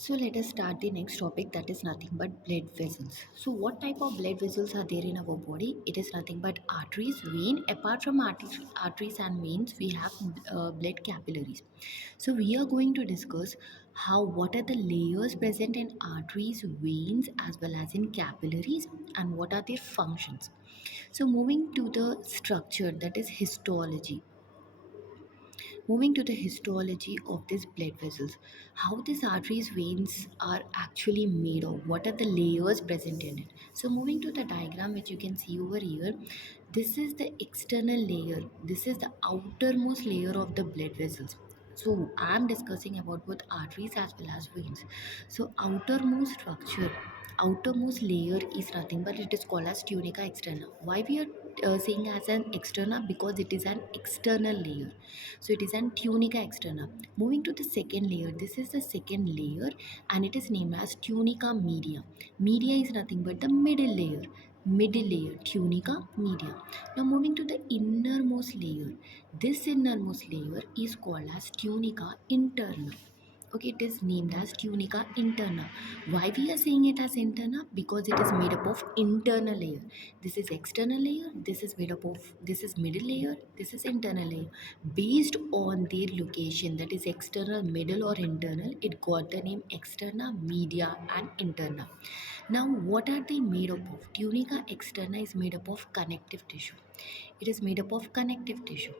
So let us start the next topic, that is nothing but blood vessels. So what type of blood vessels are there in our body? It is nothing but arteries, vein. Apart from arteries and veins, we have blood capillaries. So we are going to discuss what are the layers present in arteries, veins as well as in capillaries, and what are their functions. So moving to the structure, that is histology. Moving to the histology of these blood vessels, how these arteries, veins are actually made of, what are the layers present in it. So, moving to the diagram which you can see over here, this is the external layer, this is the outermost layer of the blood vessels. So, I am discussing about both arteries as well as veins. So, outermost layer is nothing but it is called as tunica externa. Why we are saying as an externa? Because it is an external layer, so it is an tunica externa. Moving to the second layer, this is the second layer and it is named as tunica media. Media is nothing but the middle layer, tunica media. Now moving to the innermost layer, this innermost layer is called as tunica interna. Okay, it is named as tunica interna. Why we are saying it as interna? Because it is made up of internal layer. This is external layer, this is made up of, this is middle layer, this is internal layer. Based on their location, that is external, middle or internal, it got the name externa, media and interna. Now what are they made up of? Tunica externa is made up of connective tissue. It is made up of connective tissue,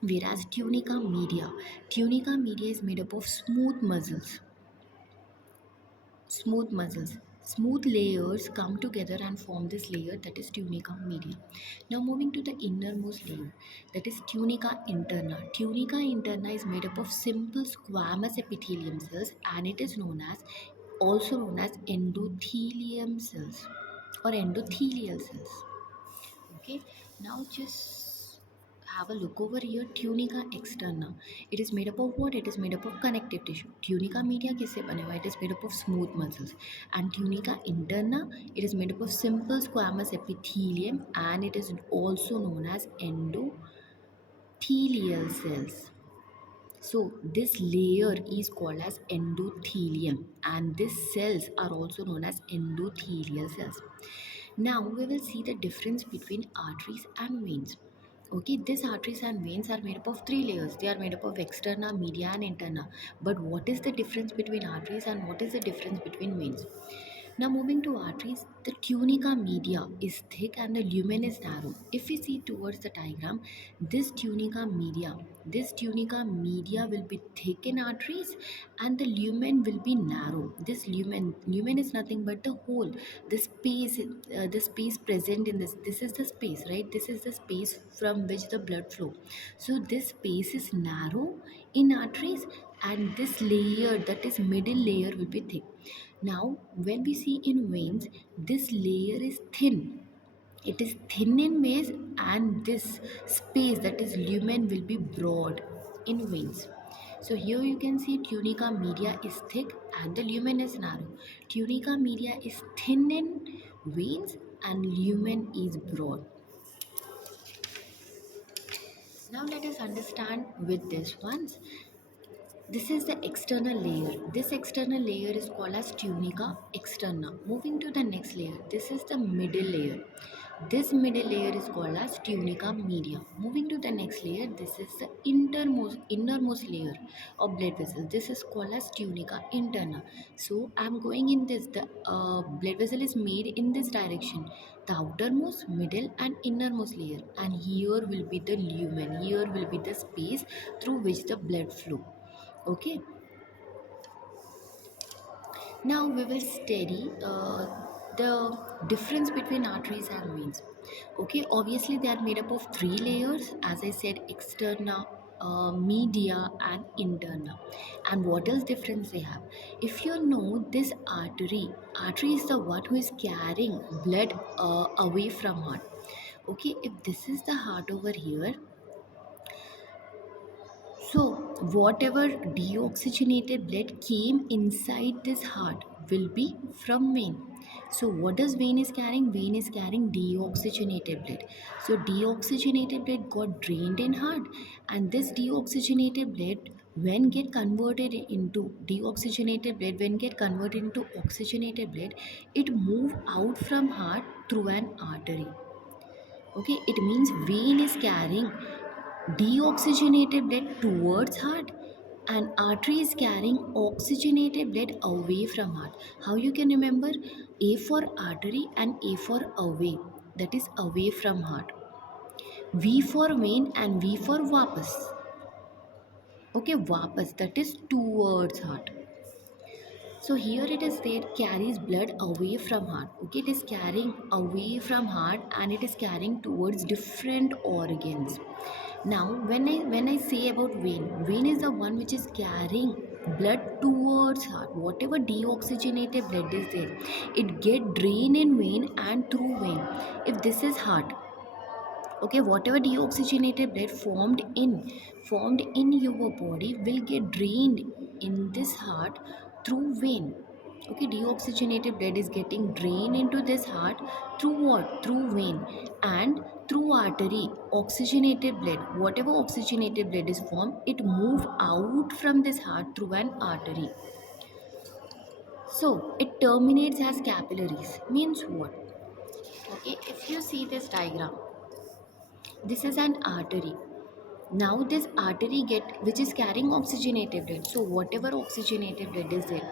whereas tunica media is made up of smooth muscles. Smooth layers come together and form this layer, that is tunica media. Now moving to the innermost layer, that is tunica interna. Tunica interna is made up of simple squamous epithelium cells and it is also known as endothelium cells or endothelial cells. Okay, now just have a look over here. Tunica externa, it is made up of what? It is made up of connective tissue. Tunica media किससे बने हुआ? It is made up of smooth muscles. And tunica interna, it is made up of simple squamous epithelium and it is also known as endothelial cells. So this layer is called as endothelium and these cells are also known as endothelial cells. Now we will see the difference between arteries and veins. Okay, these arteries and veins are made up of three layers. They are made up of externa, media and interna. But what is the difference between arteries and what is the difference between veins? Now moving to arteries, the tunica media is thick and the lumen is narrow. If we see towards the diagram, this tunica media will be thick in arteries and the lumen will be narrow. This lumen is nothing but the hole, the space present in this. This is the space, right? This is the space from which the blood flow. So this space is narrow in arteries and this layer, that is middle layer, will be thick. Now, when we see in veins, this layer is thin. It is thin in veins, and this space, that is lumen, will be broad in veins. So here you can see tunica media is thick and the lumen is narrow. Tunica media is thin in veins and lumen is broad. Now let us understand with this once. This is the external layer. This external layer is called as tunica externa. Moving to the next layer, this is the middle layer. This middle layer is called as tunica media. Moving to the next layer, this is the innermost layer of blood vessel. This is called as tunica interna. So I'm going in this. The blood vessel is made in this direction. The outermost, middle, and innermost layer. And here will be the lumen. Here will be the space through which the blood flow. Okay, now we will study the difference between arteries and veins. Okay, obviously they are made up of three layers, as I said, externa, media and interna. And what else difference they have? If you know this artery is the one who is carrying blood away from heart. Okay, if this is the heart over here, so, whatever deoxygenated blood came inside this heart will be from vein. So, what does vein is carrying? Vein is carrying deoxygenated blood. So, deoxygenated blood got drained in heart, and this deoxygenated blood When get converted into deoxygenated blood, when get converted into oxygenated blood, it move out from heart through an artery. Okay, it means vein is carrying deoxygenated blood towards heart and artery is carrying oxygenated blood away from heart. How you can remember? A for artery and A for away, that is away from heart. V for vein and V for vapas. Okay, vapas, that is towards heart. So here it is there, carries blood away from heart. Okay, it is carrying away from heart and it is carrying towards different organs. Now when I say about vein is the one which is carrying blood towards heart. Whatever deoxygenated blood is there, it get drained in vein and through vein. If this is heart, okay, whatever deoxygenated blood formed in your body will get drained in this heart through vein. Okay, deoxygenated blood is getting drained into this heart through what? Through vein and through artery. Oxygenated blood, whatever oxygenated blood is formed, it move out from this heart through an artery. So it terminates as capillaries. Means what? Okay, if you see this diagram, this is an artery. Now this artery get which is carrying oxygenated blood, so whatever oxygenated blood is there,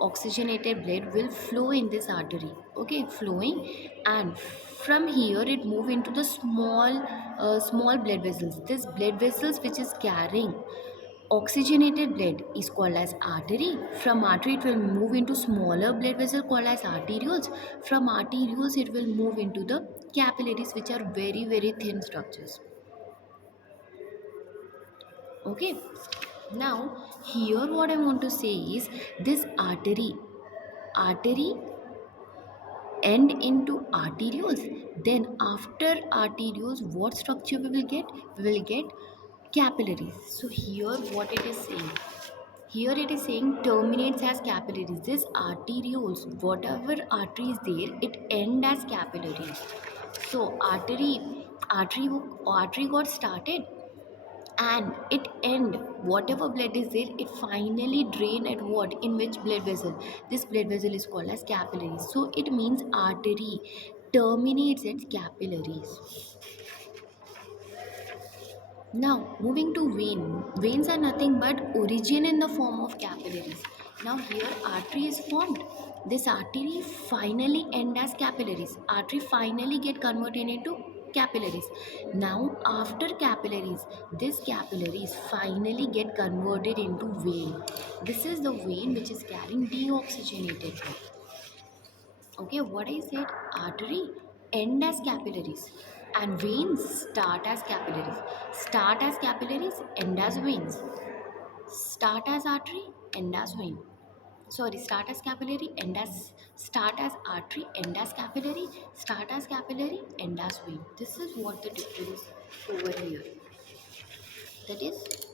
oxygenated blood will flow in this artery. Okay, flowing, and from here it move into the small blood vessels. This blood vessels which is carrying oxygenated blood is called as artery. From artery it will move into smaller blood vessel called as arterioles. From arterioles it will move into the capillaries, which are very very thin structures. Okay, now here what I want to say is this artery end into arterioles. Then after arterioles, what structure we will get? We will get capillaries. So here what it is saying, here it is saying terminates as capillaries. This arterioles, whatever artery is there, it end as capillaries. So artery got started and it end, whatever blood is there, it finally drain at what? In which blood vessel? This blood vessel is called as capillaries. So it means artery terminates at capillaries. Now, moving to vein. Veins are nothing but origin in the form of capillaries. Now, here artery is formed. This artery finally end as capillaries. Artery finally get converted into capillaries. Now, after capillaries, this capillaries finally get converted into vein. This is the vein which is carrying deoxygenated blood. Okay, what I said, artery end as capillaries and veins start as capillaries. Start as capillaries, end as veins. Start as artery, end as vein. Sorry, start as capillary, end as start as artery, end as capillary, start as capillary, end as vein. This is what the difference over here. That is